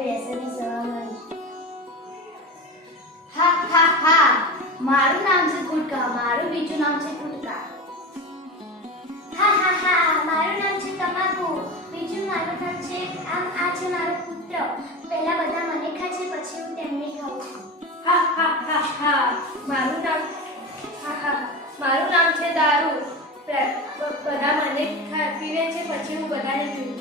વ્યસન હા હા હા. મારું નામ છે ગુટકા મારું બીજું નામ છે ગુટકા હા હા હા. મારું નામ છે તમાકુ. બીજું મારું નામ છે, આમ આ છે મારો પુત્ર. પહેલા બધા મને ખાય છે પછી હું તેમને ખાઉં છું. હા હા હા હા. મારું મને પીવે છે પછી હું બધાને પીવું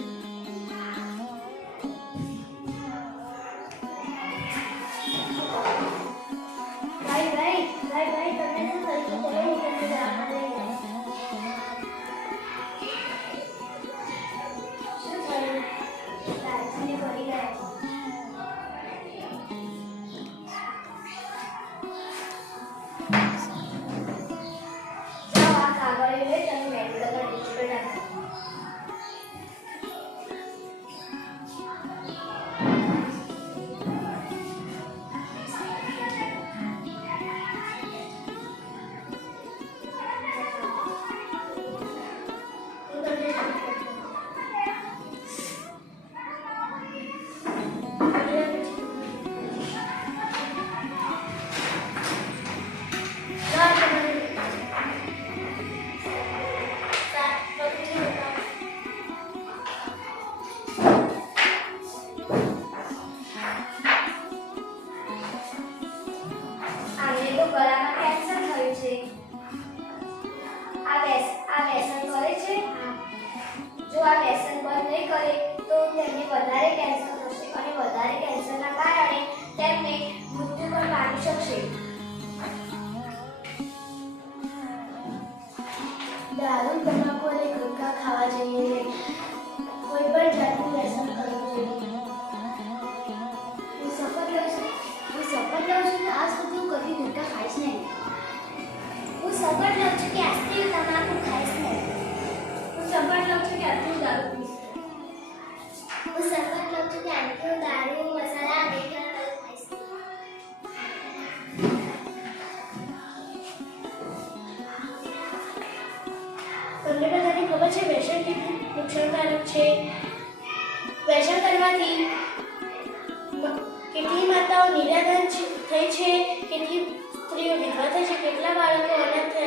ગળામાં કેન્સર થયું છે આ વ્યસ આ વ્યસન કરે છે જો આ વ્યસન બંધ નહીં કરે, તો તેમને વધારે કેન્સર થશે અને વધારે કેન્સરના કારણે તેમને મૃત્યુ પણ પામી શકશે દારૂ, તમાકુ અને ગુટખા ખાવા જોઈએ નહીં. ખબર છે વ્યસન કેટલું નુકસાનકારક છે. વ્યસન કરવાથી કેટલી માતાઓ નિરાધાર થઈ છે, કેટલી સ્ત્રીઓ વિધવા થઈ છે, કેટલા બાળકો અનાથ થયા